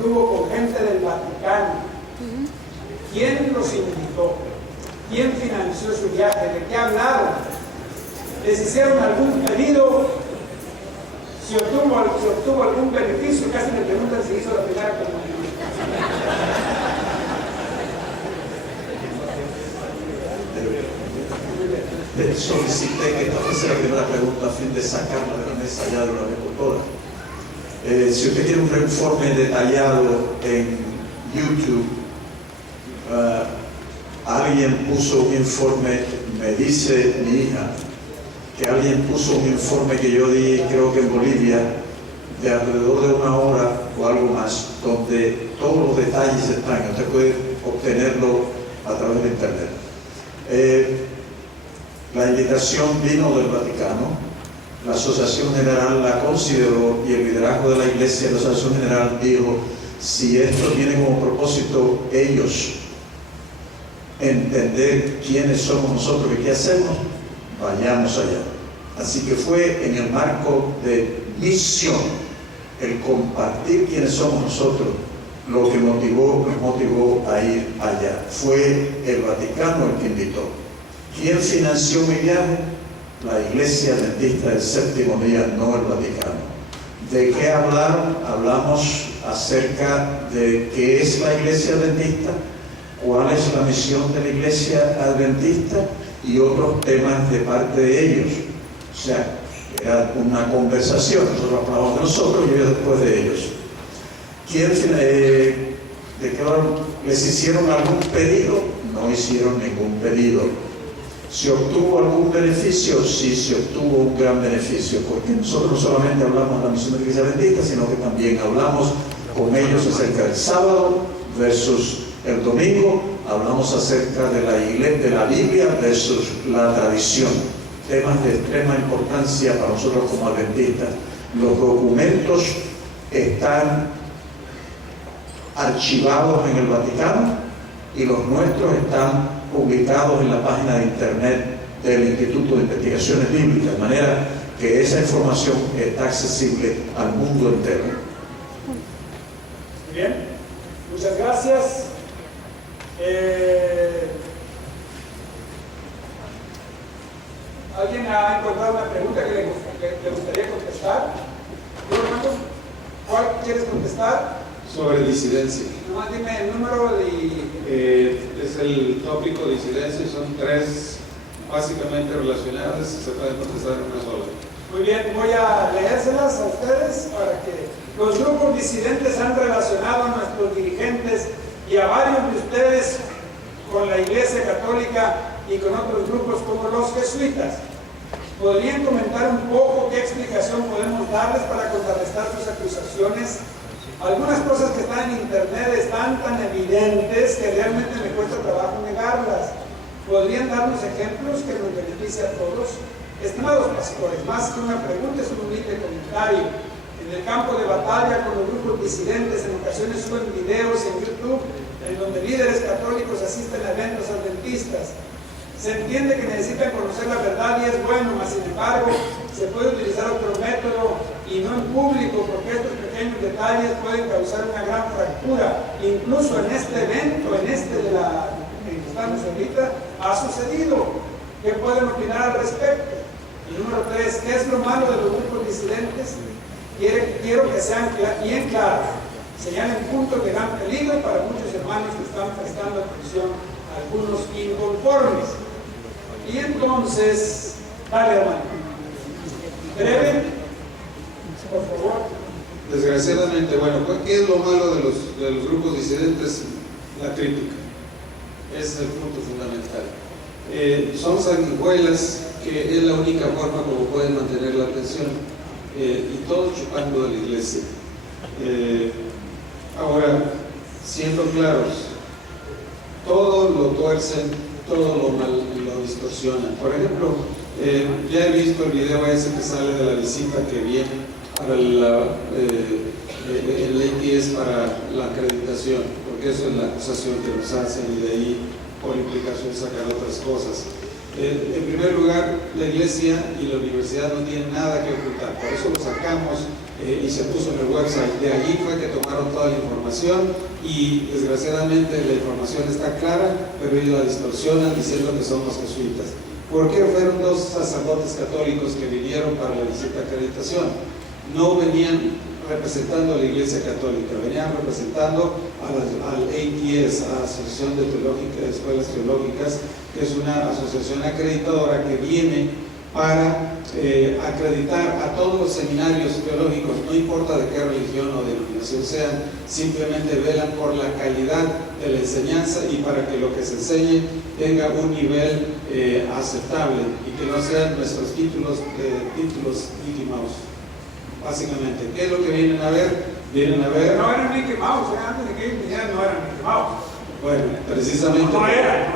obtuvo con gente del Vaticano? ¿Quién los invitó? ¿Quién financió su viaje? ¿De qué hablaron? ¿Les hicieron algún pedido? Si obtuvo algún beneficio, casi me preguntan si hizo la primera comunión. Solicité que esta fuese la primera pregunta a fin de sacarla de la mesa ya de una vez por todas. Si usted quiere un informe detallado en YouTube, alguien puso un informe, me dice mi hija, que alguien puso un informe que yo di, creo que en Bolivia, de alrededor de 1 hora o algo más, donde todos los detalles están. Usted puede obtenerlo a través de internet. La invitación vino del Vaticano, la Asociación General la consideró y el liderazgo de la Iglesia de la Asociación General dijo, si esto tiene como propósito ellos entender quiénes somos nosotros y qué hacemos, vayamos allá. Así que fue en el marco de misión, el compartir quiénes somos nosotros, lo que nos motivó a ir allá. Fue el Vaticano el que invitó. ¿Quién financió mi viaje? La Iglesia Adventista del Séptimo Día, no el Vaticano. ¿De qué hablaron? Hablamos acerca de qué es la Iglesia Adventista, cuál es la misión de la Iglesia Adventista y otros temas de parte de ellos. O sea, era una conversación, nosotros hablamos de nosotros y ellos después de ellos. ¿De qué hablaron? ¿Les hicieron algún pedido? No hicieron ningún pedido. ¿Se obtuvo algún beneficio? Sí, se obtuvo un gran beneficio, porque nosotros no solamente hablamos de la misión de la Iglesia Adventista, sino que también hablamos con ellos acerca del sábado versus el domingo, hablamos acerca de la Biblia versus la tradición, temas de extrema importancia para nosotros como adventistas. Los documentos están archivados en el Vaticano y los nuestros están publicados en la página de internet del Instituto de Investigaciones Bíblicas, de manera que esa información está accesible al mundo entero. Bien, muchas gracias. ¿Alguien ha encontrado una pregunta que le gustaría contestar? ¿Cuál quieres contestar? Sobre disidencia. Nomás dime el número Es el tópico disidencia, son 3 básicamente relacionadas, se pueden contestar en una sola. Muy bien, voy a leérselas a ustedes para que los grupos disidentes han relacionado a nuestros dirigentes y a varios de ustedes con la Iglesia Católica y con otros grupos como los jesuitas. ¿Podrían comentar un poco qué explicación podemos darles para contrarrestar sus acusaciones? Algunas cosas que están en internet están tan evidentes que realmente me cuesta trabajo negarlas. ¿Podrían darnos ejemplos que nos beneficien a todos? Estimados pastores, más que una pregunta es un humilde comentario. En el campo de batalla con los grupos disidentes, en ocasiones suben videos en YouTube en donde líderes católicos asisten a eventos adventistas. Se entiende que necesitan conocer la verdad y es bueno, mas sin embargo se puede utilizar otro método y no en público, porque estos pequeños detalles pueden causar una gran fractura. Incluso en este evento, en este de la en que estamos ahorita, ha sucedido. ¿Qué pueden opinar al respecto? Y número 3, ¿qué es lo malo de los grupos disidentes? Quiero que sean bien claros. Señalen puntos de gran peligro para muchos hermanos que están prestando atención a algunos inconformes. Y entonces, dale hermano. Breve, por favor. Desgraciadamente, bueno, ¿qué es lo malo de los grupos disidentes? La crítica. Es el punto fundamental. Son sanguijuelas que es la única forma como pueden mantener la atención y todo chupando de la iglesia. Ahora, siendo claros, todo lo tuercen, todo lo distorsionan. Por ejemplo, ya he visto el video ese que sale de la visita que viene para el ATS para la acreditación, porque eso es la acusación que nos hacen y de ahí por implicación sacar otras cosas. En primer lugar, la iglesia y la universidad no tienen nada que ocultar, por eso lo sacamos y se puso en el website. De allí fue que tomaron toda la información y desgraciadamente la información está clara, pero ellos la distorsionan diciendo que somos jesuitas. ¿Por qué fueron dos sacerdotes católicos que vinieron para la visita de acreditación? No venían representando a la Iglesia Católica, venían representando al ATS, a la Asociación de Escuelas Teológicas, que es una asociación acreditadora que viene para acreditar a todos los seminarios teológicos, no importa de qué religión o denominación sean, simplemente velan por la calidad de la enseñanza y para que lo que se enseñe tenga un nivel aceptable y que no sean nuestros títulos Mickey Mouse. Básicamente, ¿qué es lo que vienen a ver? Vienen a ver... No eran Mickey Mouse, antes de que ellos vinieran no eran Mickey Mouse. Bueno, precisamente... No era.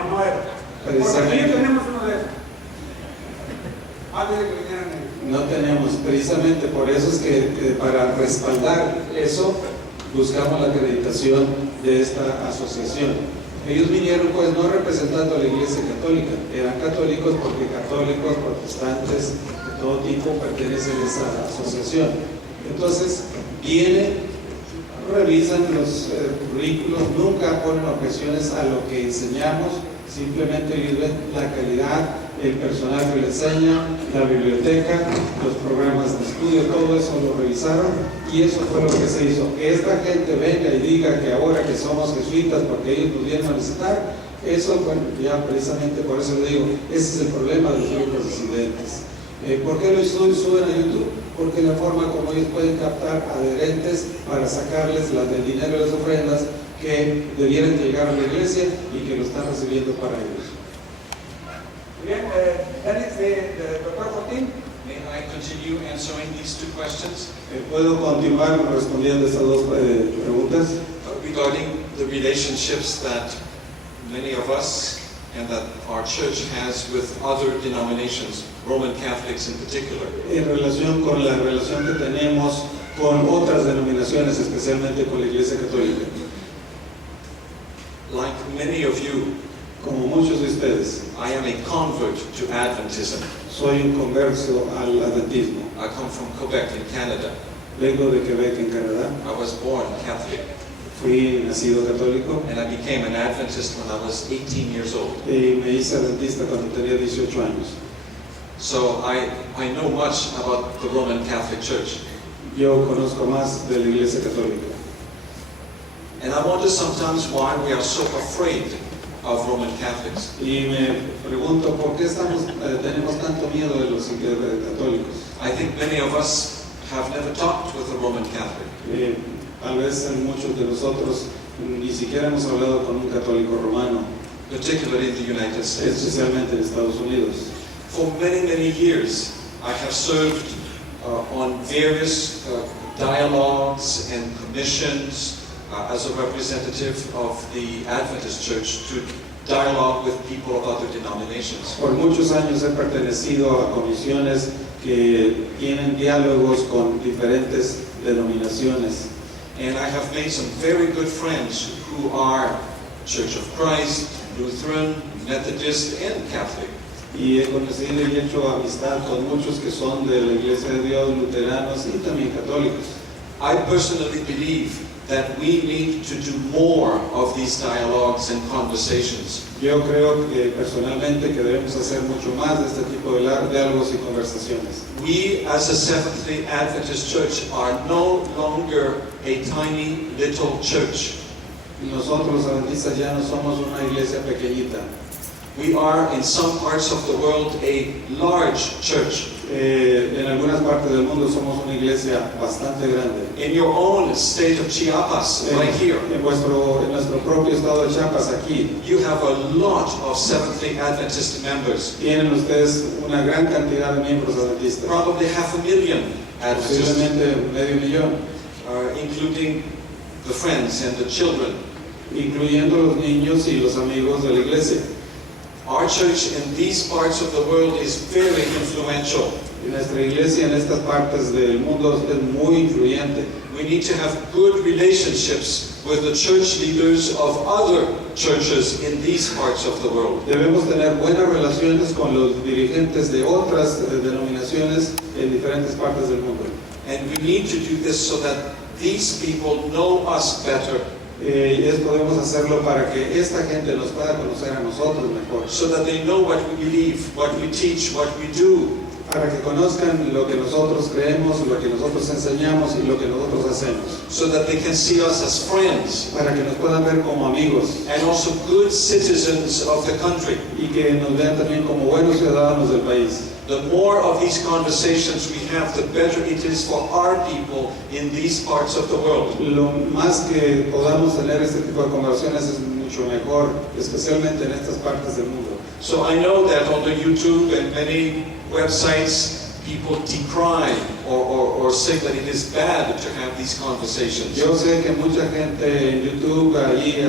Porque aquí tenemos uno de esos. Antes de que vinieran ellos. No tenemos, precisamente por eso es que para respaldar eso, buscamos la acreditación de esta asociación. Ellos vinieron pues no representando a la Iglesia Católica, eran católicos porque católicos, protestantes, de todo tipo pertenecen a esa asociación. Entonces, vienen, revisan los currículos, nunca ponen objeciones a lo que enseñamos, simplemente ellos ven la calidad, el personal que le enseña, la biblioteca, los programas de estudio, todo eso lo revisaron y eso fue lo que se hizo. Que esta gente venga y diga que ahora que somos jesuitas porque ellos nos vienen a visitar, eso, bueno, ya precisamente por eso le digo, ese es el problema de los grupos disidentes. ¿Por qué lo suben a YouTube? Porque la forma como ellos pueden captar adherentes para sacarles del dinero de las ofrendas que debieran llegar a la iglesia y que lo están recibiendo para ellos. Bien, Dennis, doctor Fortín. May I continue answering these two questions? ¿Puedo continuar respondiendo estas dos preguntas? Regarding the relationships that many of us and that our church has with other denominations, Roman Catholics in particular. En relación con la relación que tenemos con otras denominaciones, especialmente con la Iglesia Católica. Like many of you, como muchos de ustedes, I am a convert to Adventism. Soy un converso al adventismo. I come from Quebec in Canada. Vengo de Quebec en Canadá. I was born Catholic. Fui nacido católico. And I became an Adventist when I was 18 years old. Y me hice adventista cuando tenía 18 años. So I know much about the Roman Catholic Church. Yo conozco más de la Iglesia Católica. And I wonder sometimes why we are so afraid of Roman Catholics. Y me pregunto por qué tenemos tanto miedo de los católicos. I think many of us have never talked with a Roman Catholic. Tal vez muchos de nosotros ni siquiera hemos hablado con un católico romano, particularly in the United States. Especialmente en Estados Unidos. For many years, I have served on various dialogues and commissions as a representative of the Adventist Church to dialogue with people of other denominations. Por muchos años he pertenecido a comisiones que tienen diálogos con diferentes denominaciones. And I have made some very good friends who are Church of Christ, Lutheran, Methodist, and Catholic. Y he conocido y hecho amistad con muchos que son de la Iglesia de Dios, luteranos y también católicos. I personally believe that we need to do more of these dialogues and conversations. Yo creo que personalmente que debemos hacer mucho más de este tipo de diálogos y conversaciones. We as a Seventh-day Adventist Church are no longer a tiny little church. Nosotros adventistas ya no somos una iglesia pequeñita. We are in some parts of the world a large church. En algunas partes del mundo somos una iglesia bastante grande. In your own state of Chiapas, right here, en nuestro propio estado de Chiapas, aquí, you have a lot of Seventh-day Adventist members. Tienen ustedes una gran cantidad de miembros adventistas. Probably 500,000 Adventists. Posiblemente medio millón. Including the friends and the children. Incluyendo los niños y los amigos de la iglesia. Our church in these parts of the world is very influential. Nuestra iglesia en estas partes del mundo es muy influyente. We need to have good relationships with the church leaders of other churches in these parts of the world. Debemos tener buenas relaciones con los dirigentes de otras denominaciones en diferentes partes del mundo. And we need to do this so that these people know us better, Podemos hacerlo para que esta gente nos pueda conocer a nosotros mejor, so that they know what we believe, what we teach, what we do. para que conozcan lo que nosotros creemos, lo que nosotros enseñamos y lo que nosotros hacemos, So that they can see us as friends para que nos puedan ver como amigos and also good citizens of the country. y que nos vean también como buenos ciudadanos del país. The more of these conversations we have, the better it is for our people in these parts of the world. Lo más que podamos tener este tipo de conversaciones es mucho mejor, especialmente en estas partes del mundo. So I know that on the YouTube and many websites, people decry or say that it is bad to have these conversations. Yo sé que mucha gente en YouTube ahí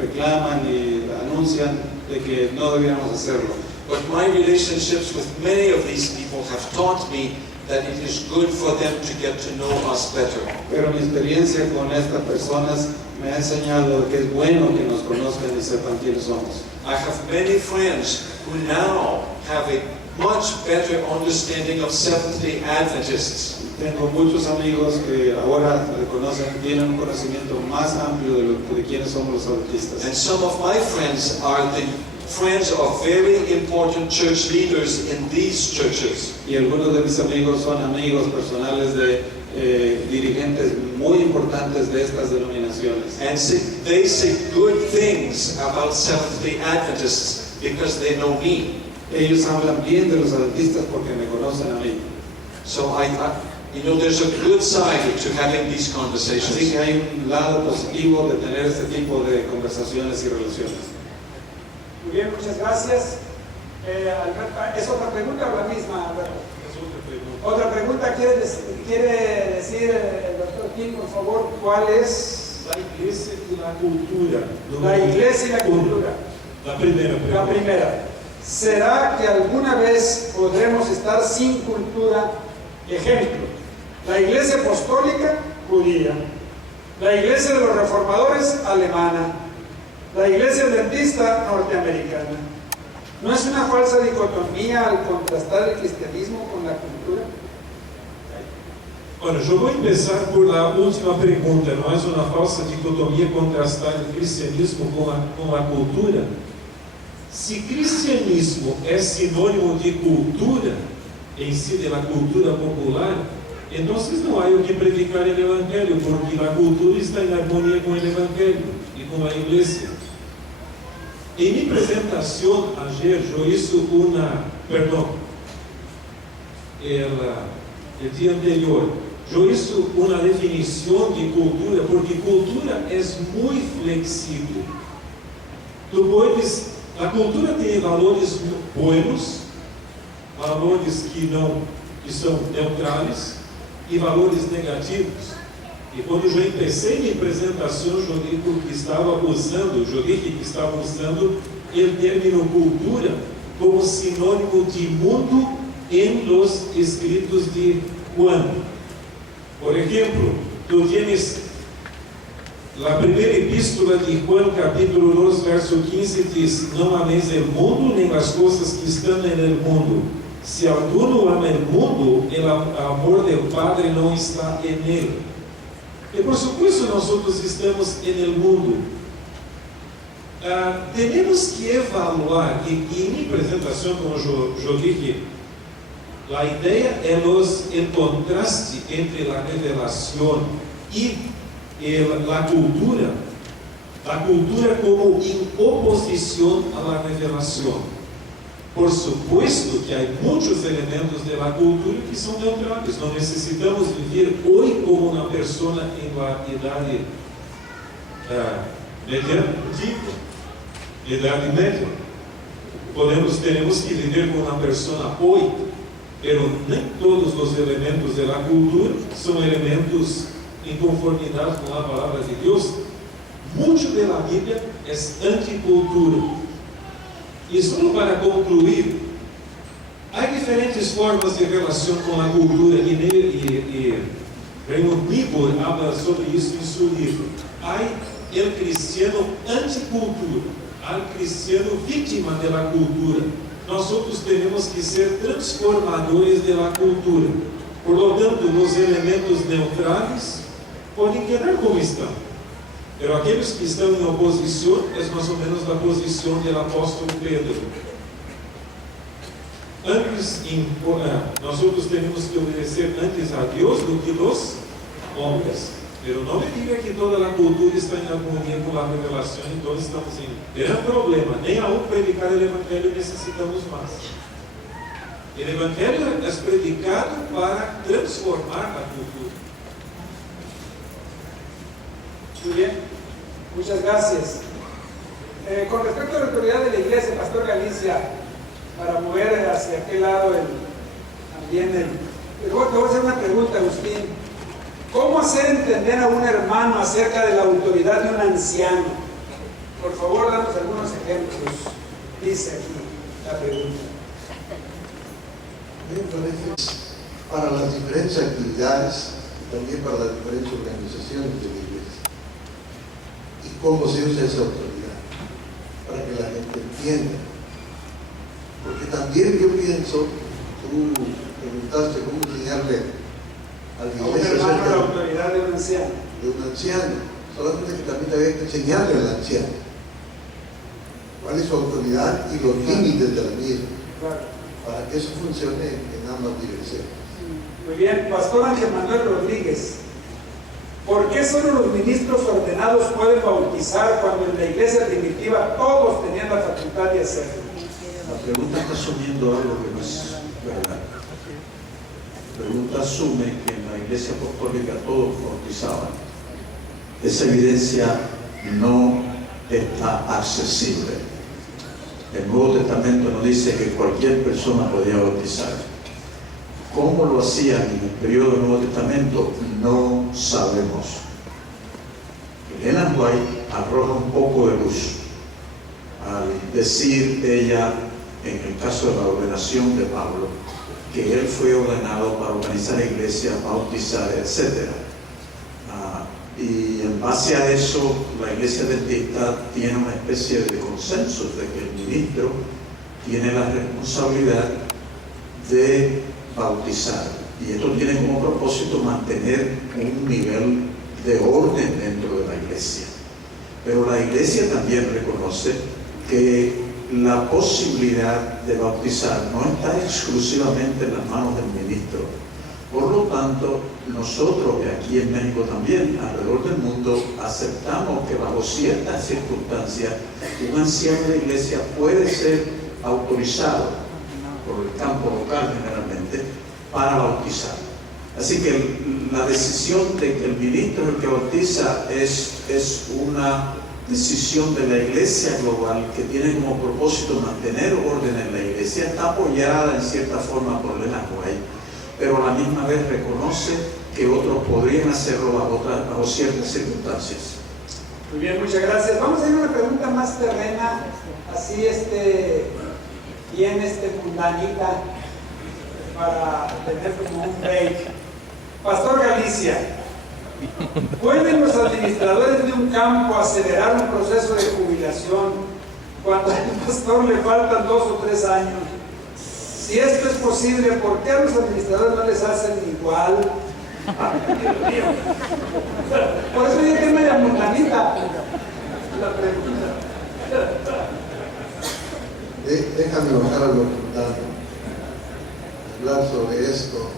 reclaman y anuncian de que no debiéramos hacerlo. But my relationships with many of these people have taught me that it is good for them to get to know us better. Pero mi experiencia con estas personas me ha enseñado que es bueno que nos conozcan y sepan quiénes somos. I have many friends who now have a much better understanding of Seventh-day Adventists. Tengo muchos amigos que ahora tienen un conocimiento más amplio de quiénes somos los adventistas. And some of my friends are the friends of very important church leaders in these churches. Y algunos de mis amigos son amigos personales de dirigentes muy importantes de estas denominaciones. And they say good things about Seventh-day Adventists because they know me. Ellos hablan bien de los adventistas porque me conocen a mí. So there's a good side to having these Así conversations. que hay un lado positivo de tener este tipo de conversaciones y relaciones. Muy bien, muchas gracias. ¿Es otra pregunta o la misma, Alberto? Otra pregunta, ¿quiere decir el doctor King, por favor, cuál es? La iglesia y la cultura. La iglesia y la cultura. La primera pregunta. La primera. ¿Será que alguna vez podremos estar sin cultura? Ejemplo, la iglesia apostólica judía, la iglesia de los reformadores alemana, la iglesia adventista norteamericana. ¿No es una falsa dicotomía al contrastar el cristianismo con la cultura? Bueno, yo voy a empezar por la última pregunta. ¿No es una falsa dicotomía contrastar el cristianismo con la cultura? Si cristianismo es sinónimo de cultura, en sí de la cultura popular, entonces no hay que predicar el Evangelio, porque la cultura está en armonía con el Evangelio y con la iglesia. En mi presentación ayer yo hice el día anterior, yo hice una definición de cultura, porque cultura es muy flexible. La cultura tiene valores buenos, valores que son neutrales y valores negativos. E quando eu empecei minha apresentação, eu disse que estava usando o término cultura como sinônimo de mundo em los escritos de Juan. Por exemplo, tu tienes a primeira epístola de Juan, capítulo 2, verso 15, diz: não ameis o mundo, nem as coisas que estão no mundo. Se alguno ama o mundo, o amor do Padre não está em ele. E por supuesto nós estamos no mundo. Temos que evaluar, e em minha apresentação, como eu disse, a ideia é o contraste entre a revelação e a cultura como em oposição à revelação. Por supuesto que há muitos elementos da cultura que são neutrais. Não necessitamos viver hoje como uma pessoa em la idade média. Teremos que viver como uma pessoa hoje, mas nem todos os elementos da cultura são elementos em conformidade com a palavra de Deus. Muito da Bíblia é anticultura. E só para concluir, há diferentes formas de relação com a cultura, e Raymond Niebuhr fala sobre isso em seu livro. Há o cristiano anticultura, há o cristiano vítima da cultura. Nós outros temos que ser transformadores da cultura. Por lo tanto, los elementos neutrales podem quedar como estão. Pero aqueles que estão em oposição é mais ou menos a posição do apóstolo Pedro. Antes, nós temos que obedecer antes a Deus do que os homens. Pero não me diga que toda a cultura está em harmonia com a revelação, então estamos em grande problema. Nem aún predicar o Evangelho necessitamos mais. O Evangelho é predicado para transformar a cultura. Muy bien, muchas gracias. Con respecto a la autoridad de la iglesia, Pastor Galicia, para mover hacia aquel lado te voy a hacer una pregunta, Agustín. ¿Cómo hacer entender a un hermano acerca de la autoridad de un anciano? Por favor, danos algunos ejemplos. Dice aquí la pregunta. Me parece para las diferentes actividades, también para las diferentes organizaciones de la iglesia. Y cómo se usa esa autoridad, para que la gente entienda. Porque también yo pienso, tú preguntaste cómo enseñarle a la iglesia hermano, acerca la autoridad de un anciano. de un anciano, solamente que también había que enseñarle al anciano cuál es su autoridad y los límites de la misma, Claro. para que eso funcione en ambas direcciones. Muy bien, Pastor Ángel Manuel Rodríguez. ¿Por qué solo los ministros ordenados pueden bautizar cuando en la iglesia primitiva todos tenían la facultad de hacerlo? La pregunta está asumiendo algo que no es verdad. La pregunta asume que en la iglesia apostólica todos bautizaban. Esa evidencia no está accesible. El Nuevo Testamento nos dice que cualquier persona podía bautizar. ¿Cómo lo hacían en el periodo del Nuevo Testamento? No sabemos. Ellen White arroja un poco de luz al decir ella, en el caso de la ordenación de Pablo, que él fue ordenado para organizar la iglesia, bautizar, etc. Y en base a eso, la iglesia adventista tiene una especie de consenso de que el ministro tiene la responsabilidad de bautizar. Y esto tiene como propósito mantener un nivel de orden dentro de la iglesia. Pero la iglesia también reconoce que la posibilidad de bautizar no está exclusivamente en las manos del ministro. Por lo tanto, nosotros aquí en México también, alrededor del mundo, aceptamos que bajo ciertas circunstancias un anciano de la iglesia puede ser autorizado por el campo local generalmente para bautizar. Así que la decisión de que el ministro es el que bautiza es una decisión de la iglesia global que tiene como propósito mantener orden en la iglesia. Está apoyada en cierta forma por Ellen White, pero a la misma vez reconoce que otros podrían hacerlo bajo ciertas circunstancias. Muy bien, muchas gracias. Vamos a ir a una pregunta más terrena, así bien mundanita, para tener como un break. Pastor Galicia, ¿pueden los administradores de un campo acelerar un proceso de jubilación cuando al pastor le faltan 2 o 3 años? Si esto es posible, ¿por qué a los administradores no les hacen igual? Por eso dije que es media montanita la pregunta. Déjame bajar a lo mundano, hablar sobre esto.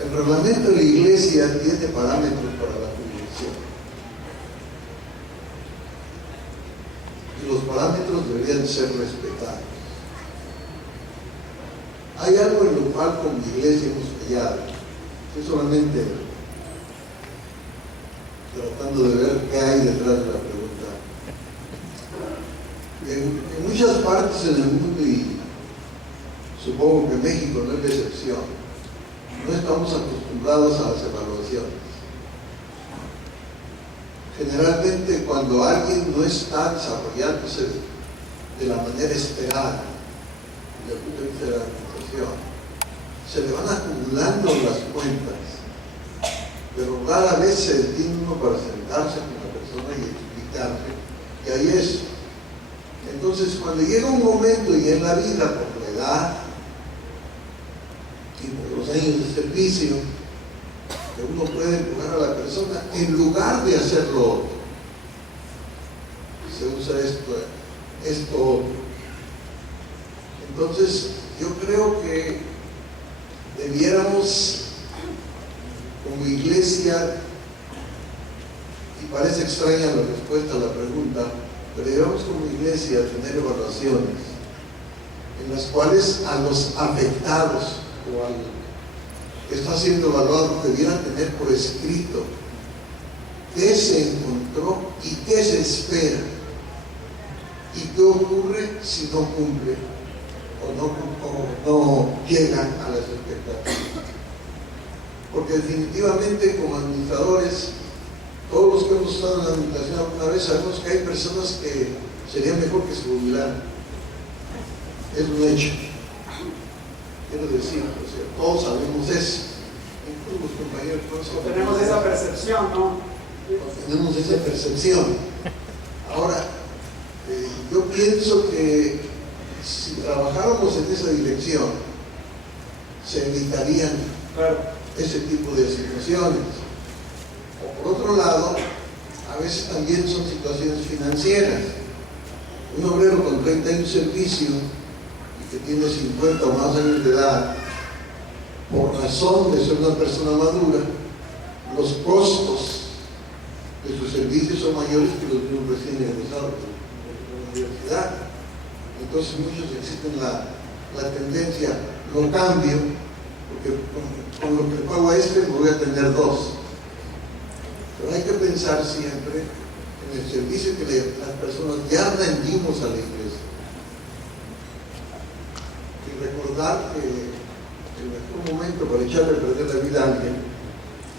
El reglamento de la iglesia tiene parámetros para la jubilación. Y los parámetros deberían ser respetados. Hay algo en lo cual como iglesia hemos fallado. Estoy solamente tratando de ver qué hay detrás de la pregunta. En muchas partes en el mundo, y supongo que México no es la excepción, no estamos acostumbrados a las evaluaciones. Generalmente cuando alguien no está desarrollándose de la manera esperada, desde el punto de vista de la administración, se le van acumulando las cuentas, pero rara vez se detiene uno para sentarse con la persona y explicarle, y ahí es. Entonces cuando llega un momento y en la vida, por la edad y por años de servicio, que uno puede empujar a la persona en lugar de hacerlo otro. Se usa esto otro. Entonces, yo creo que debiéramos, como iglesia, y parece extraña la respuesta a la pregunta, pero debiéramos como iglesia tener evaluaciones en las cuales a los afectados o al que está siendo evaluado debieran tener por escrito qué se encontró y qué se espera y qué ocurre si no cumple o no llega a las expectativas. Porque definitivamente como administradores, todos los que hemos estado en la administración alguna vez sabemos que hay personas que sería mejor que se jubilaran. Es un hecho. Quiero decir, o sea, todos sabemos eso. Incluso los compañeros tenemos esa percepción, ¿no? Tenemos esa percepción. Ahora, yo pienso que si trabajáramos en esa dirección, se evitarían ese tipo de situaciones. O por otro lado, a veces también son situaciones financieras. Un obrero con 30 años de servicio y que tiene 50 o más años de edad, por razón de ser una persona madura, los costos de sus servicios son mayores que los de un recién egresado de la universidad. Entonces muchos existen la tendencia, lo cambio, porque con lo que pago a este me voy a tener dos. Pero hay que pensar siempre en el servicio que las personas ya rendimos a la iglesia. Y recordar que el mejor momento para echarle a perder la vida a alguien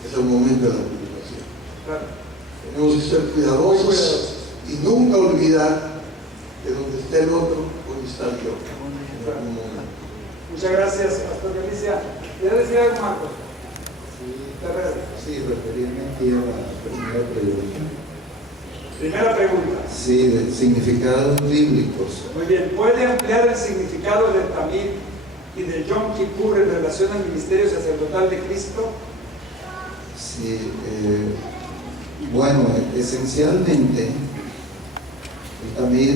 es el momento de la jubilación. Tenemos que ser cuidadosos y nunca olvidar que donde esté el otro, puede estar yo. Muchas gracias, Pastor Galicia. ¿Quieres decir algo, Marcos? Sí, referirme aquí a la primera pregunta. Primera pregunta. Sí, de significados bíblicos. Muy bien, ¿puede ampliar el significado del Tamid y del Yom Kippur en relación al ministerio sacerdotal de Cristo? Sí, bueno, esencialmente el Tamid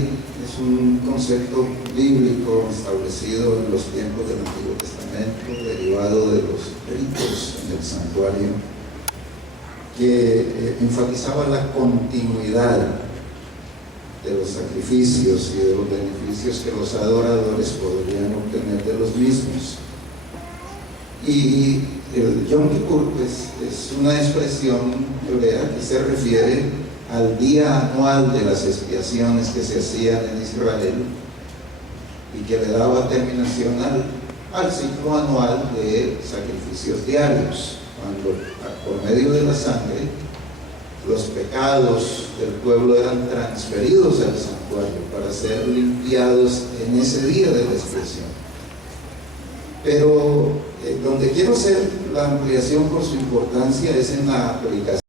es un concepto bíblico establecido en los tiempos del Antiguo Testamento, derivado de los ritos en el santuario, que enfatizaba la continuidad de los sacrificios y de los beneficios que los adoradores podrían obtener de los mismos. Y el Yom Kippur pues, es una expresión hebrea que se refiere al día anual de las expiaciones que se hacían en Israel y que le daba terminación al ciclo anual de sacrificios diarios, cuando por medio de la sangre los pecados del pueblo eran transferidos al santuario para ser limpiados en ese día de la expiación. Pero donde quiero hacer la ampliación por su importancia es en la aplicación